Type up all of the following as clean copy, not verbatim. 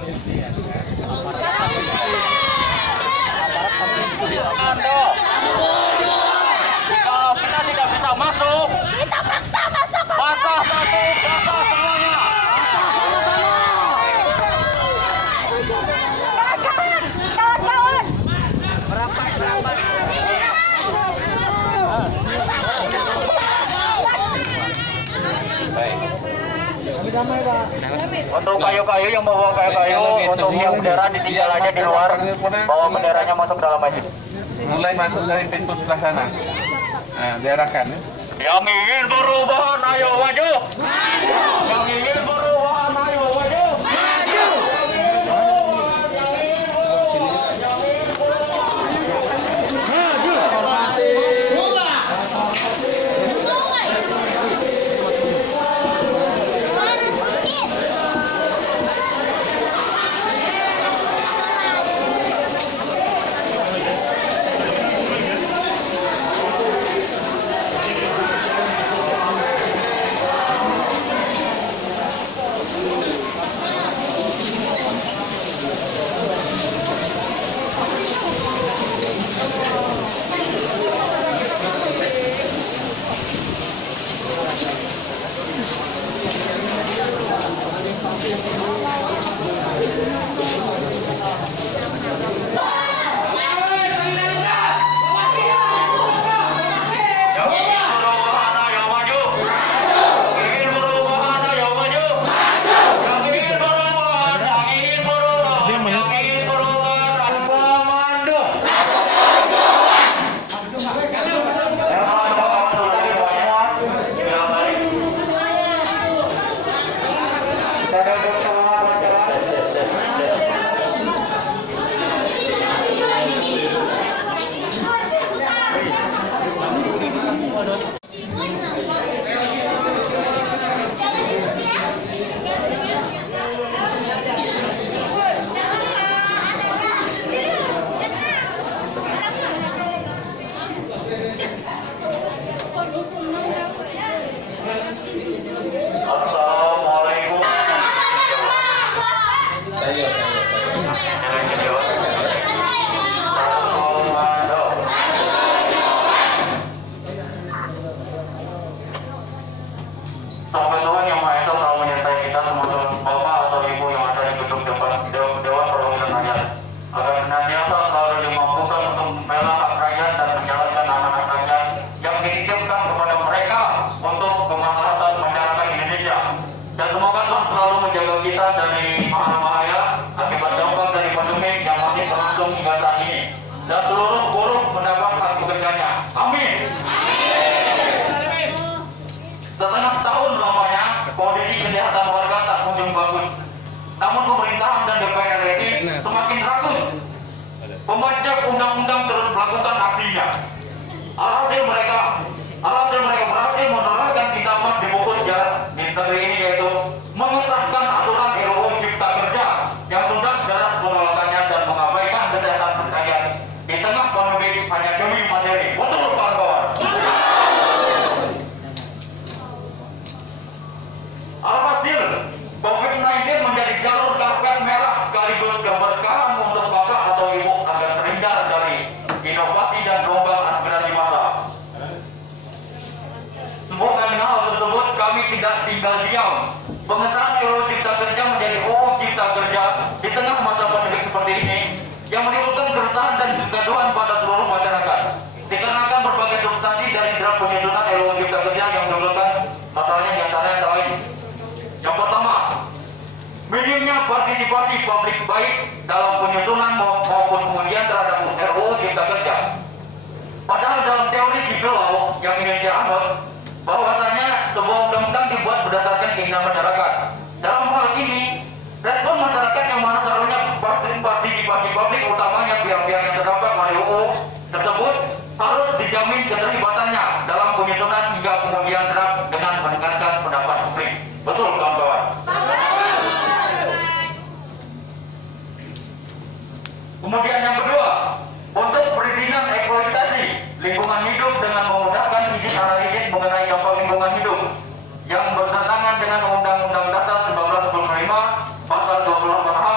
Kalau kita tidak bisa masuk, Kita paksa masuk. basah satu, basah semuanya. Kawan-kawan, kawan-kawan. Untuk kayu-kayu yang bawa kayu-kayu, untuk yang bendera ditinggal aja di luar, bawa benderanya masuk dalam aja. Mulai masuk dari pintu sebelah sana. Nah, diarahkan ya. Yang ingin perubahan, ayo maju. Yang ingin perubahan, ayo maju. Assalamualaikum. Sampai Tuhan yang Maha Esa selalu menyertai kita semua, Bapak atau Ibu yang ada di gedung Dewan Perwakilan Rakyat, agar senantiasa selalu dimampukan untuk membela hak rakyat dan menjalankan amanah rakyat yang dititipkan kepada mereka untuk kemaslahatan masyarakat Indonesia. Dan semoga Tuhan selalu menjaga kita dari bahaya akibat dampak dari pandemi yang masih berlangsung hingga saat ini, dan seluruh buruh mendapat hak pekerjaannya. Amin. Setengah tahun lamanya kondisi kesehatan warga tak kunjung bagus. Namun pemerintahan dan DPR RI semakin rakus. Pembaca undang-undang terus melakukan aksinya. Alhasil mereka berhasil menerapkan kitab di buku sejarah di negeri ini, yaitu mengesahkan aturan RUU Cipta Kerja yang sudah jelas penolakannya dan mengabaikan kesehatan rakyat di tengah pandemi hanya demi materi. Betul kawan-kawan. Alhasil, COVID-19 menjadi jalur karpet merah sekaligus keberkahan untuk bapak atau ibu agar terhindar dari inovasi dan gelombang aspirasi massa. Semoga dengan hal tersebut kami tidak tinggal diam. Pengesahan RUU Cipta Kerja menjadi UU Cipta Kerja di tengah masa pandemi seperti ini yang menimbulkan keresahan dan kegaduhan pada seluruh masyarakat. Dikarenakan berbagai substansi dari draft penyusunan RUU Cipta Kerja yang menimbulkan masalahnya yang antara lain. Yang pertama, minimnya partisipasi publik baik dalam penyusunan maupun kemudian terhadap RUU Cipta Kerja. Padahal dalam teori civil law yang Indonesia anut, bahwasanya sebuah undang-undang dibuat berdasarkan keinginan masyarakat. Dalam hal ini, respon masyarakat yang mana seharusnya partisipasi publik, utamanya pihak-pihak yang terdampak oleh RUU tersebut, harus dijamin keterlibatannya dalam penyusunan hingga kemudian draft dengan mendengarkan pendapat publik. Betul kawan-kawan. Kemudian yang kedua, untuk perizinan eksploitasi lingkungan hidup dengan memudahkan izin analisis mengenai dampak lingkungan hidup yang bertentangan dengan Undang-Undang Dasar 1945 pasal 28H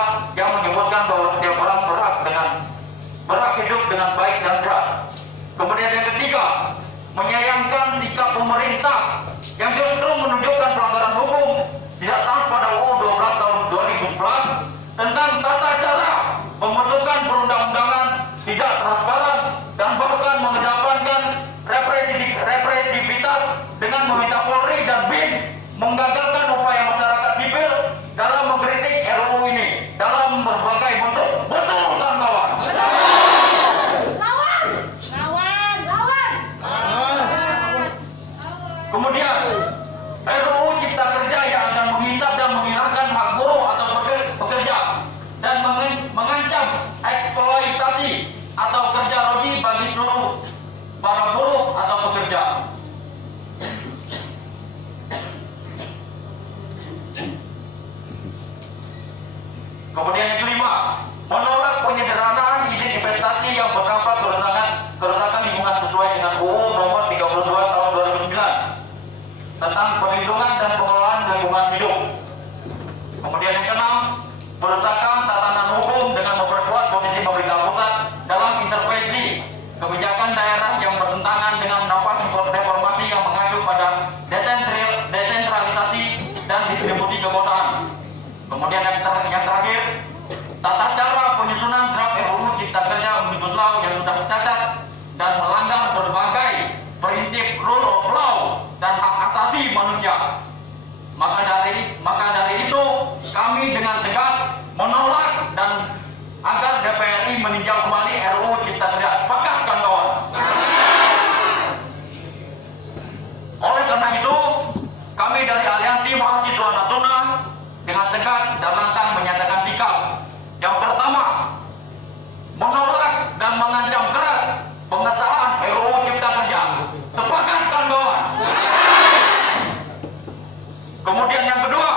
Kemudian yang kelima, menolak penyederhanaan izin investasi yang berdampak kerusakan lingkungan sesuai dengan UU Nomor 32 Tahun 2009 tentang perlindungan dan pengelolaan lingkungan hidup. Kemudian yang keenam, merusakan tatanan hukum dengan memperkuat posisi pemerintah pusat dalam intervensi kebijakan daerah yang bertentangan dengan nafas reformasi yang mengacu pada desentralisasi dan distribusi kekuasaan. Kemudian yang terakhir, tata cara penyusunan draft RUU Cipta Kerja Omnibus Law yang sudah dicatat dan melanggar berbagai prinsip rule of law dan hak asasi manusia. Maka dari itu kami dengan tegas menolak dan agar DPRI meninjau kembali RUU Cipta Kerja. Sepakat kan kawan? Oleh karena itu, kami dari Aliansi Mahasiswa Natuna dengan tegas dan lantang menyatakan sikap. Yang pertama, menolak dan mengancam keras pengesahan RUU Cipta Kerja. Sepakat kan kawan? Kemudian yang kedua,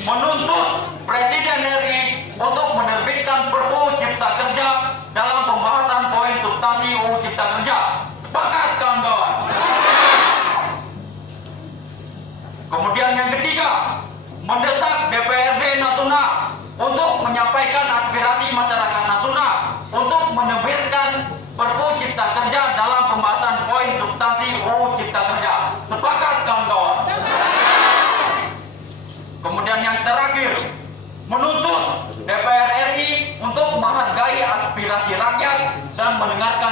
menuntut Presiden RI untuk menerbitkan Perpu Cipta Kerja dalam pembahasan poin substansi UU Cipta Kerja. Sepakat kawan-kawan? Kemudian yang ketiga, mendesak DPRD Natuna untuk menyampaikan aspirasi masyarakat Natuna untuk menerbitkan Perpu Cipta Kerja dalam pembahasan poin substansi UU Cipta Kerja. Sepakat kawan-kawan? Kemudian yang terakhir, menuntut DPR RI untuk menghargai aspirasi rakyat dan mendengarkan